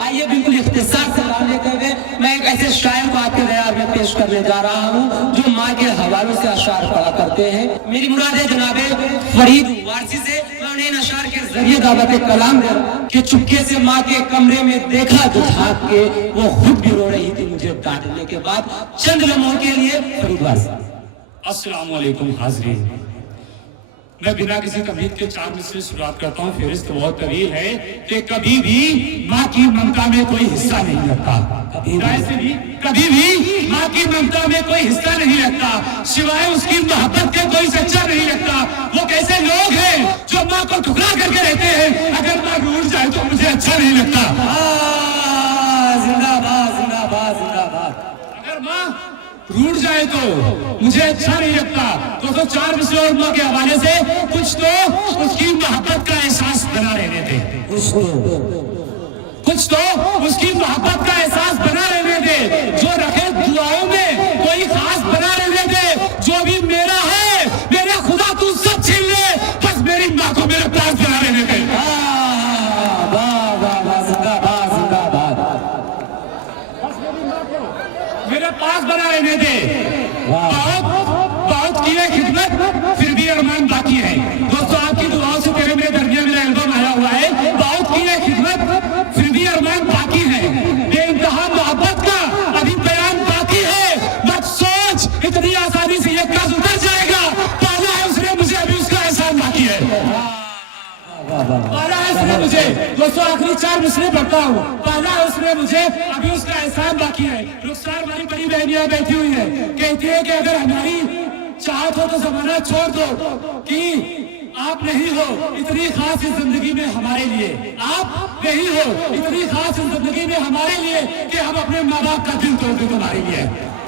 आइए बिल्कुल इख्तिसार से नाम लेकर गए मैं एक ऐसे शायर को आपके दरबार में पेश करने जा रहा हूँ जो माँ के हवालों से अशार पढ़ा करते हैं। मेरी मुराद है जनाबे फरीद वारसी से, मैं उन्हें इन अशार के जरिए दावत कलाम दे रहा हूँ कि चुपके से माँ के कमरे में देखा जो झाँक के वो खुद भी रो रही थी मुझे डांटने के बाद। चंद लम्हों के लिए फरीद वारसी। अस्सलाम वालेकुम हाज़रीन, मैं बिना किसी तमहीद के 4 मिनट से शुरुआत करता हूँ। फहरिस्त बहुत तवील है कि कभी भी माँ की ममता में कोई हिस्सा नहीं लगता, कभी भी माँ की ममता में कोई हिस्सा नहीं लगता, सिवाय उसकी मोहब्बत के कोई सच्चा नहीं लगता। वो कैसे लोग हैं जो माँ को ठुकरा करके रहते हैं, अगर माँ रूठ जाए तो मुझे अच्छा नहीं लगता। जिंदाबाद जिंदाबाद जिंदाबाद। अगर माँ रूठ जाए तो मुझे अच्छा नहीं लगता। तो 4 मिसरे और माँ के हवाले से कुछ तो उसकी मोहब्बत का एहसास बना रहने थे, कुछ तो उसकी मोहब्बत का एहसास बना रहने दे, जो रखे दुआओं में कोई खास बना रहने दे। जो भी मेरा है मेरा खुदा तू सब छीन ले, बस मेरी माँ को मेरे पास बना रहने दे। मेरे पास बना रहने दे। बहुत की है खिदमत फिर भी अरमान बाकी है। दोस्तों आपकी दुआओं से तेरे मेरे दरमियान मेरा एल्बम आया हुआ है। बहुत की है खिदमत फिर भी अरमान बाकी है, बेइंतहा मोहब्बत का अभी बयान बाकी है। मत सोच इतनी आसानी से ये कर्ज उतर जाएगा, पाला है उसने मुझे अभी उसका एहसान बाकी है, पाला है उसने मुझे। दोस्तों आखिरी 4 मिसरे पढ़ता हूँ। पाला है उसने मुझे अभी उसका एहसान बाकी है। रुखसार हमारी बड़ी बहनियां बैठी हुई है, कहती है कि अगर हमारी चाहत हो तो जमाना छोड़ दो कि आप नहीं हो इतनी खास इस जिंदगी में हमारे लिए, आप नहीं हो इतनी खास इस जिंदगी में हमारे लिए कि हम अपने माँ बाप का दिल तोड़ दें तुम्हारे लिए,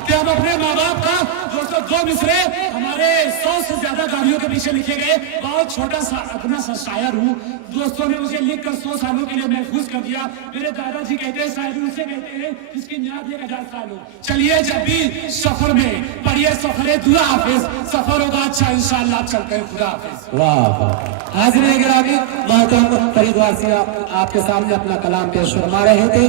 कि हम अपने माँ बाप का। दोस्तों 2 मिसरे हमारे 100 से ज्यादा गाड़ियों के पीछे लिखे गए। बहुत छोटा सा अपना सा शायर हूँ, दोस्तों ने मुझे लिखकर 100 सालों के लिए महफूज कर दिया। मेरे दादाजी कहते हैं शायरी उसे कहते हैं जिसकी मियाद 1000 साल हो। चलिए जब भी सफर में पढ़िए सफर दुआ हाफिज, सफर होगा अच्छा इंशाअल्लाह, चलते हैं खुदा हाफिज। वाह हाजिर गिरामी मोहतरम फरीद वारसी आपके सामने अपना कलाम पेश फरमा रहे थे।